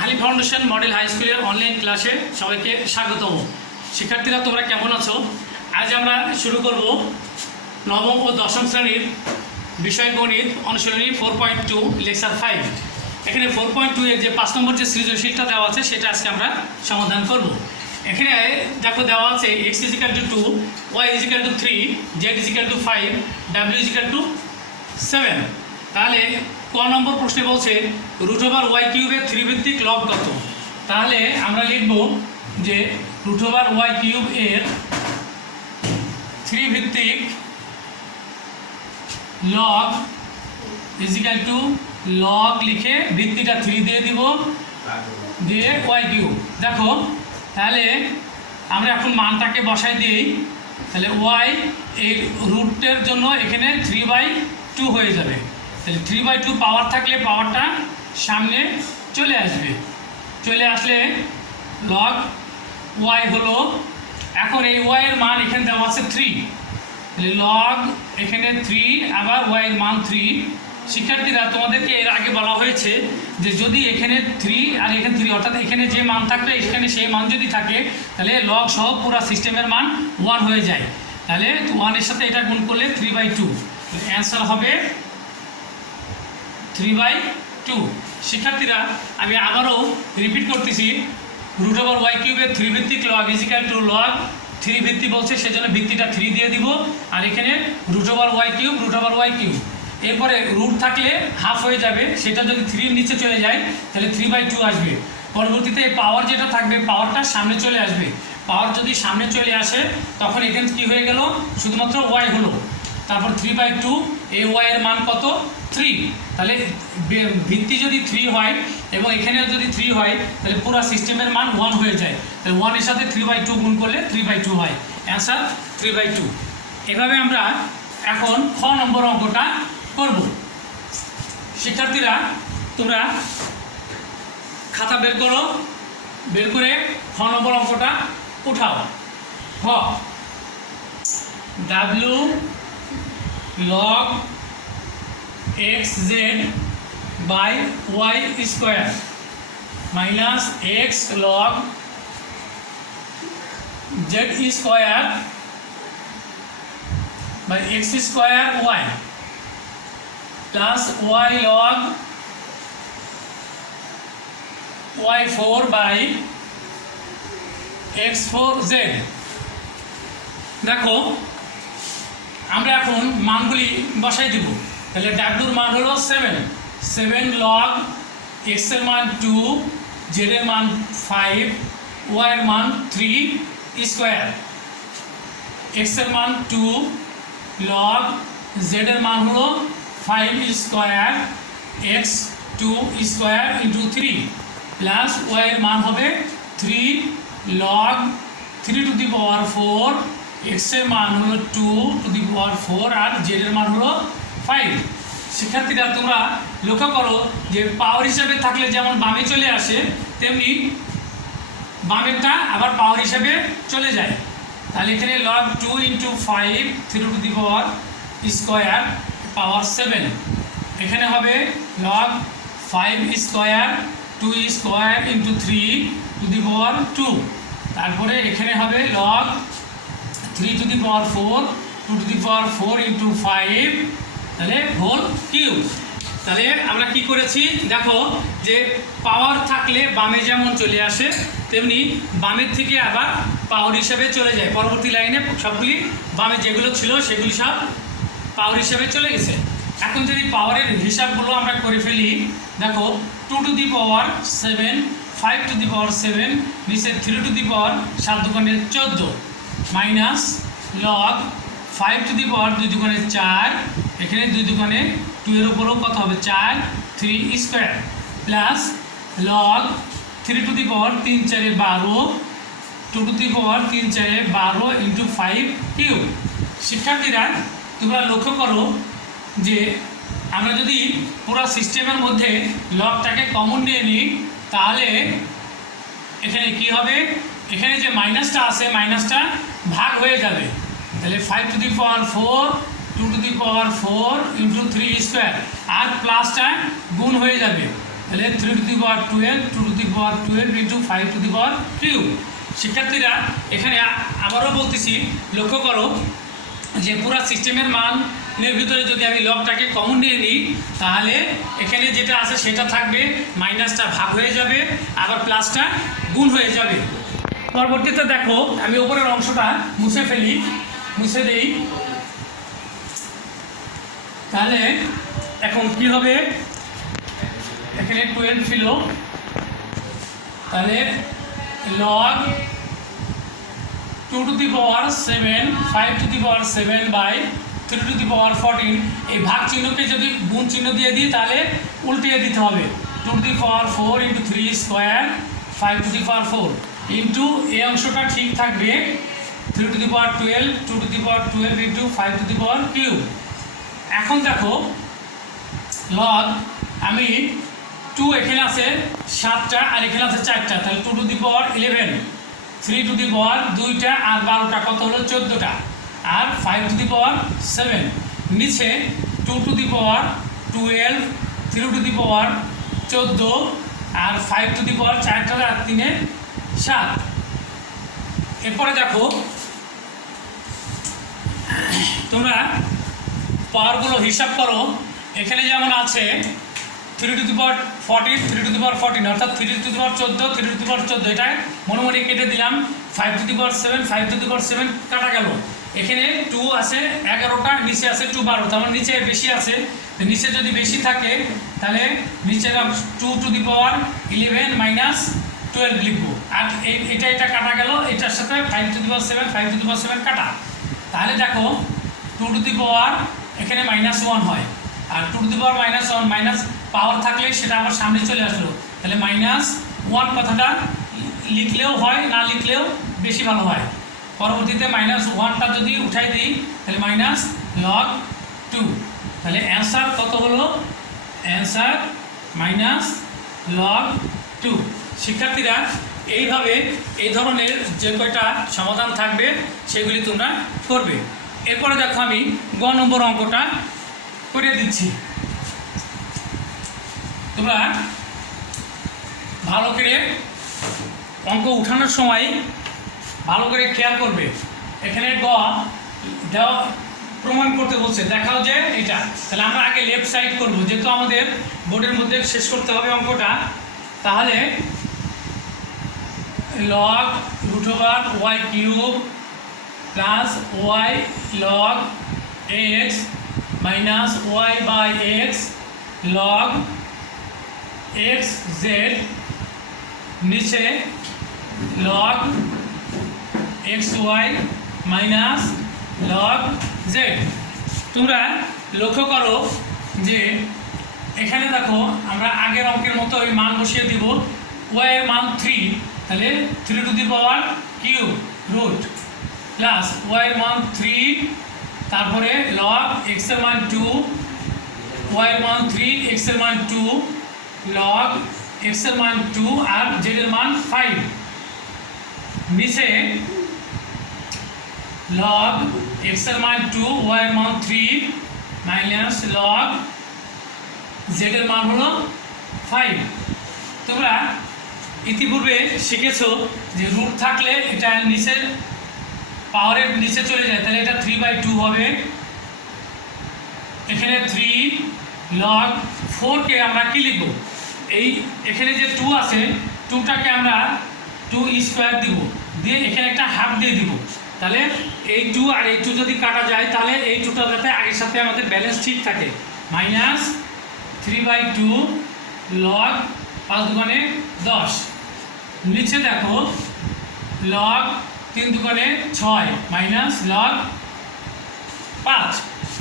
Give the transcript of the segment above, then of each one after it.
আহলি foundation model high স্কুলের online ক্লাসে সবাইকে স্বাগতম। শিক্ষার্থীরা তোমরা কেমন আছো? আজ আমরা শুরু করব নবম ও দশম শ্রেণীর বিষয় গণিত অনুশীলনী 4.2 লেকচার 5। এখানে 4.2 এর যে 5 নম্বর যে সৃজনশীলটা দেওয়া আছে সেটা আজকে আমরা সমাধান করব। এখানে দেখো দেওয়া আছে x = 2, y = 3, z = 5, w = 7। তাহলে ক নম্বর প্রশ্নে বলছে √y³ এর 3 ভিত্তিক লব কত? তাহলে আমরা লিখব যে √y³ এর 3 ভিত্তিক লব লগ লিখে ভিত্তিটা 3 দিয়ে দিব, দিয়ে y³ দেখো। তাহলে আমরা এখন মানটাকে বসাই দিই। তাহলে y এই রুটের জন্য এখানে 3/2 হয়ে যাবে। তাহলে 3/2 পাওয়ার থাকলে পাওয়ারটা সামনে চলে আসবে, চলে আসলে লগ y হলো, এখন এই y এর মান এখানে দেওয়া আছে 3, তাহলে লগ এখানে 3 আবার y এর মান 3। শিক্ষার্থীরা তোমাদেরকে এর আগে বলা হয়েছে যে যদি এখানে 3 আর এখানে 3 অর্থাৎ এখানে যে মান থাকবে এখানে সেই মান যদি থাকে তাহলে লগ সহ পুরো সিস্টেমের মান 1 হয়ে যায়। তাহলে 1 এর সাথে এটা গুণ করলে 3/2, অ্যান্সার হবে 3/2। শিক্ষার্থীরা আমি আবারও রিপিট করতেছি, √y³ এর 3 ভিত্তিক লগ লগ 3 ভিত্তি বলছে সেজন্য ভিত্তিটা 3 দিয়ে দিব, আর এখানে √y³। এরপরে রুট থাকলে হাফ হয়ে যাবে, সেটা যদি 3 নিচে চলে যায় তাহলে 3/2 আসবে। পরবর্তীতে পাওয়ার যেটা থাকবে পাওয়ারটা সামনে চলে আসবে, পাওয়ার যদি সামনে চলে আসে তখন এখানে কি হয়ে গেল, শুধুমাত্র y হলো। তারপর 3/2, এই y এর মান কত? 3। তাহলে ভিত্তি যদি 3 হয় এবং এখানেও যদি 3 হয় তাহলে পুরো সিস্টেমের মান 1 হয়ে যায়। তাহলে 1 এর সাথে 3/2 গুণ করলে 3/2 হয়, অ্যান্সার 3/2। এভাবে আমরা এখন খ নম্বর অঙ্কটা করব। শিক্ষার্থীরা তোমরা খাতা বের করো, বের করে খ নম্বর অঙ্কটা উঠাও। খ w log xz by y square minus x log z square by x square y plus y log y4 by x4 z। দেখো আমরা এখন মানগুলি বসাই দিব। তাহলে ডাব্লুর মান হলো 7 লগ x এর মান 2, z এর মান 5, y এর মান 3 স্কোয়ার। x এর মান 2 লগ z এর মান হলো 5 square, x 2 square into 3 plus y এর মান হবে 3 log 3 to the power 4, x এর মান হলো 2 to the power 4 R z এর মান হলো 5। শিক্ষার্থীরা তোমরা লক্ষ্য করো যে পাওয়ার হিসাবে থাকলে যেমন বামে চলে আসে তেমনি বামেরটা আবার পাওয়ার হিসাবে চলে যায়। তাহলে এখানে log 2 into 5 3 to the power square power 7, এখানে হবে log 5 square 2 square into 3 to the power 2, তারপরে এখানে হবে log 3 to the power 4 2 to the power 4 into 5, তাহলে হোল কিউব। তাহলে আমরা কি করেছি দেখো যে পাওয়ার থাকলে বামে যেমন চলে আসে তেমনি বামের থেকে আবার পাওয়ার হিসাবে চলে যায়। পরবর্তী লাইনে সবগুলি বামে যেগুলো ছিল সেগুলি সব পাওয়ার হিসাবে চলে গেছে। এখন যদি পাওয়ারের হিসাবগুলো আমরা করে ফেলি, দেখো 2 to the power 7, 5 to the power 7, নিচে 3 টু দি পাওয়ার 7 দুগুণে 14 minus log 5 to the power 2 দুগুণে 4, এখানে 2 দুগুণে 2 এর উপরও কত হবে 4 3 square plus log 3 to the power 3 4 12, 2 to the power 3 4 12 into 5 cube. শিক্ষার্থীরা তোমরা লক্ষ্য করো যে আমরা যদি পুরো সিস্টেমের মধ্যে লগটাকে কমন নিয়ে নিই তাহলে এখানে কি হবে, এখানে যে মাইনাসটা আছে মাইনাসটা ভাগ হয়ে যাবে। তাহলে 5 to the power 4 2 to the power 4 into 3 square আর প্লাসটা গুণ হয়ে যাবে। তাহলে 3 to the power 12 2 to the power 12 into 5 to the power cube. শিক্ষার্থীরা এখানে আবারও বলতেছি, লক্ষ্য করো যে পুরো সিস্টেমের মানের ভিতরে যদি আমি লগটাকে কমন নিয়ে নিই তাহলে এখানে যেটা আছে সেটা থাকবে, মাইনাসটা ভাগ হয়ে যাবে, আবার প্লাসটা গুণ হয়ে যাবে। পরবর্তীতে দেখো আমি উপরের অংশটা মুছে দেই। তাহলে এখন কি হবে, এখানে 12 ছিল, তাহলে log 2 to the power 7 5 to the power 7 by 3 to the power 14। এই ভাগ চিহ্নকে যদি গুণ চিহ্ন দিয়ে দিই তাহলে উল্টিয়ে দিতে হবে, 2 to the power 4 into 3 square 5 to the power 4 into এই অংশটা ঠিক থাকবে 3 to the power 12 2 to the power 12 into 5 to the power cube. এখন দেখো লগ আমি 2 এখানে আছে 7টা আর এখানে আছে 4টা, তাহলে 2 to the power 11, 3 to the পাওয়ার 2টা আর 12টা কত হলো 14টা, আর 5 টু দি পাওয়ার 7, নিচে 2 to the power 12, 3 to the power 14 আর 5 টু দি পাওয়ার 4টা আর 3 7। এরপরে দেখো তোমরা পাওয়ারগুলো হিসাব করো, এখানে যেমন আছে 3 to the power 14 3 to the power 14 অর্থাৎ 3 to the power 14 3 to the power 14, এটা মনে মনে কেটে দিলাম। 5 to the power 7 5 to the power 7 কাটা গেল। এখানে 2 আছে 11টা, নিচে আছে 2 12টা, আমার নিচে বেশি আছে, তো নিচে যদি বেশি থাকে তাহলে নিচে 2 টু দি পাওয়ার 11 মাইনাস 12 লিখবো। আর এটা কাটা গেল, এটার সাথে 5 to the power 7 5 to the power 7 কাটা। তাহলে দেখো 2 টু দি পাওয়ার এখানে -1 হয়, আর 2 টু দি পাওয়ার -1 মাইনাস পাওয়ার থাকলে সেটা আবার সামনে চলে আসলো, তাহলে -1 কথাটা লিখলেও হয়, না লিখলেও বেশি ভালো হয়। পরবর্তীতে -1টা যদি উঠাই দিই তাহলে মাইনাস লগ 2, তাহলে অ্যান্সার কত হলো, অ্যান্সার মাইনাস লগ 2। শিক্ষার্থীরা এইভাবে এই ধরনের যে কয়টা সমাধান থাকবে সেগুলি তোমরা করবে। এরপরে দেখো আমি গ নম্বর অঙ্কটা করে দিচ্ছি, তোমরা ভালো করে অঙ্ক উঠানোর সময় ভালো করে খেয়াল করবে। এখানে গ দেওয়া প্রমাণ করতে বলছে, দেখাও যে এটা, তাহলে আমরা আগে লেফট সাইড করব, যেহেতু আমাদের বোর্ডের মধ্যে শেষ করতে হবে অঙ্কটা। তাহলে log √y cube plus y log x minus y by x log x z, নিচে log xy minus log z। তোমরা লক্ষ্য করো যে এখানে দেখো আমরা আগের অঙ্কের মতো ওই মান বসিয়ে দিব, y এর মান 3, তাহলে 3 to the power cube root plus y এর মান 3, তারপরে লগ x এর মান 2, y এর মান 3 x এর মান 2 লগ x এর মান 2 আর z এর মান 5, নিচে লগ x এর মান 2 y এর মান 3 মাইনাস লগ z এর মান হলো 5। তোমরা ইতিপূর্বে শিখেছো যে রুট থাকলে এটা নিচে পাওয়ারের নিচে চলে যায়, তাহলে এটা 3/2 হবে। এখানে 3 লগ 4কে আমরা কি লিখব, এই এখানে যে 2 আছে 2টাকে আমরা 2 স্কোয়ার দিব, দিয়ে এখানে একটা হাফ দিয়ে দিব, তাহলে এই 2 আর এই 2 যদি কাটা যায় তাহলে এই 2টা যাতে আগের সাথে আমাদের ব্যালেন্স ঠিক থাকে, মাইনাস 3/2 লগ 5 দুগুণে 10, নিচে দেখো লগ 3 দুগুণে 6 মাইনাস লগ 5।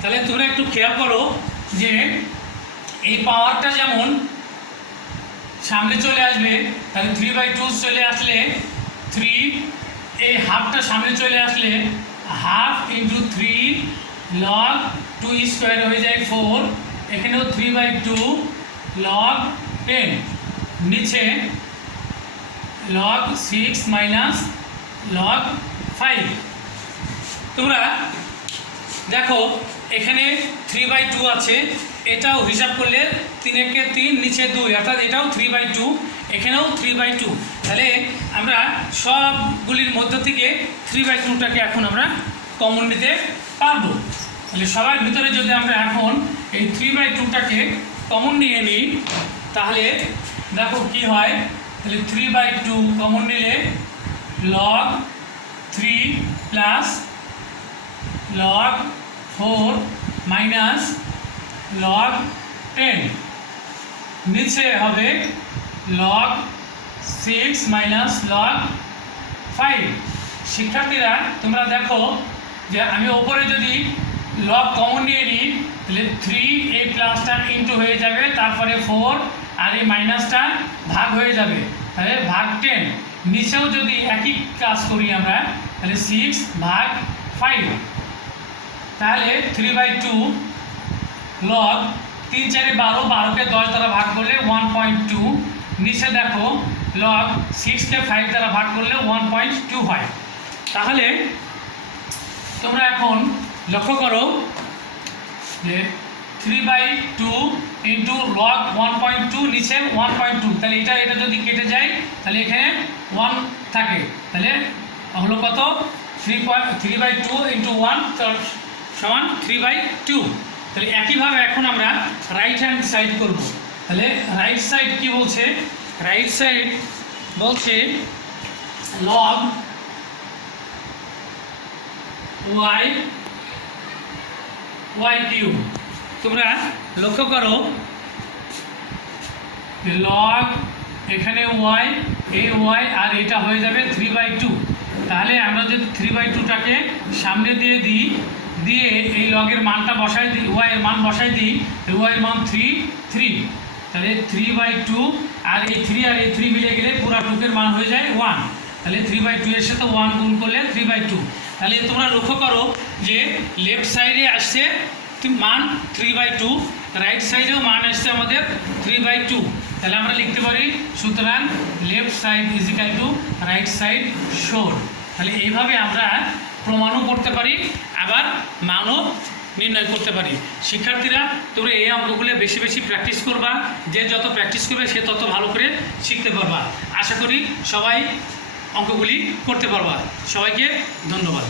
তাহলে তোমরা একটু খেয়াল করো যে এই পাওয়ারটা যেমন সামনে চলে আসবে, তাহলে 3/2 চলে আসলে 3, এই হাফটা সামনে চলে আসলে হাফ ইন্টু 3 লগ 2 স্কোয়ার হয়ে যায় 4, এখানেও 3/2 লগ 10, নিচে লগ 6 মাইনাস লগ 5। তোমরা দেখো এখানে 3/2 আছে, এটাও হিসাব করলে 3 নিচে 2 অর্থাৎ এটাও 3/2, এখানেও 3/2। তাহলে আমরা সবগুলির মধ্য থেকে 3/2টাকে এখন আমরা কমন নিতে পারবো। তাহলে সবার ভিতরে যদি আমরা এখন এই 3/2টাকে কমন নিয়ে নিই তাহলে দেখো কি হয়। তাহলে 3/2 কমন নিলে log 3 plus log 4 minus log 10, নিচে হবে log 6 মাইনাস log 5। শিক্ষার্থীরা তোমরা দেখো যে আমি ওপরে যদি লগ কমন নিয়ে নিই তাহলে 3 এই প্লাসটা ইন্টু হয়ে যাবে, তারপরে 4 আর এই মাইনাসটা ভাগ হয়ে যাবে, তাহলে ভাগ 10। নিচেও যদি একই কাজ করি আমরা তাহলে 6 ভাগ 5, তাহলে 3/2 লগ 3 4 12, 12কে 10 দ্বারা ভাগ করলে 1.2। নিচে দেখো লগ 6কে 5 দ্বারা ভাগ করলে 1.2 হয়। তাহলে তোমরা এখন লক্ষ্য করো যে 3/2 ইন্টু লগ 1.2, নিচে 1.2, তাহলে এটা যদি কেটে যায় তাহলে এখানে 1 থাকে, তাহলে হলো কত 3/2 ইন্টু 1 সমান 3/2। তাহলে একইভাবে এখন আমরা রাইট হ্যান্ড সাইড করব। তাহলে রাইট সাইড কি বলছে, রাইট সাইড বলছে লগ y কিউব। তোমরা লক্ষ্য করো লগ এখানে y, এই y আর এটা হয়ে যাবে 3/2। তাহলে আমরা যদি 3/2টাকে সামনে দিয়ে দিই, দিয়ে এই লগের মানটা বসাই দিই, y এর মান বসাই দিই, y এর মান 3, তাহলে 3/2 আর এই 3 আর এই 3 মিলে গেলে পুরো টুকের মান হয়ে যায় 1। তাহলে 3/2 এর সাথে 1 গুণ করলে 3/2। তাহলে তোমরা লক্ষ্য করো যে লেফট সাইডে আসছে মান 3/2, রাইট সাইডেও মান আসছে আমাদের 3/2। তাহলে আমরা লিখতে পারি সুতরাং left side is equal to right side শোর। তাহলে এইভাবে আমরা প্রমাণও করতে পারি, আবার মানও নির্ণয় করতে পারি। শিক্ষার্থীরা তোমরা এই অঙ্কগুলো বেশি বেশি প্র্যাকটিস করবা, যে যত প্র্যাকটিস করবে সে তত ভালো করে শিখতে পারবা। আশা করি সবাই অঙ্কগুলি করতে পারবা। সবাইকে ধন্যবাদ।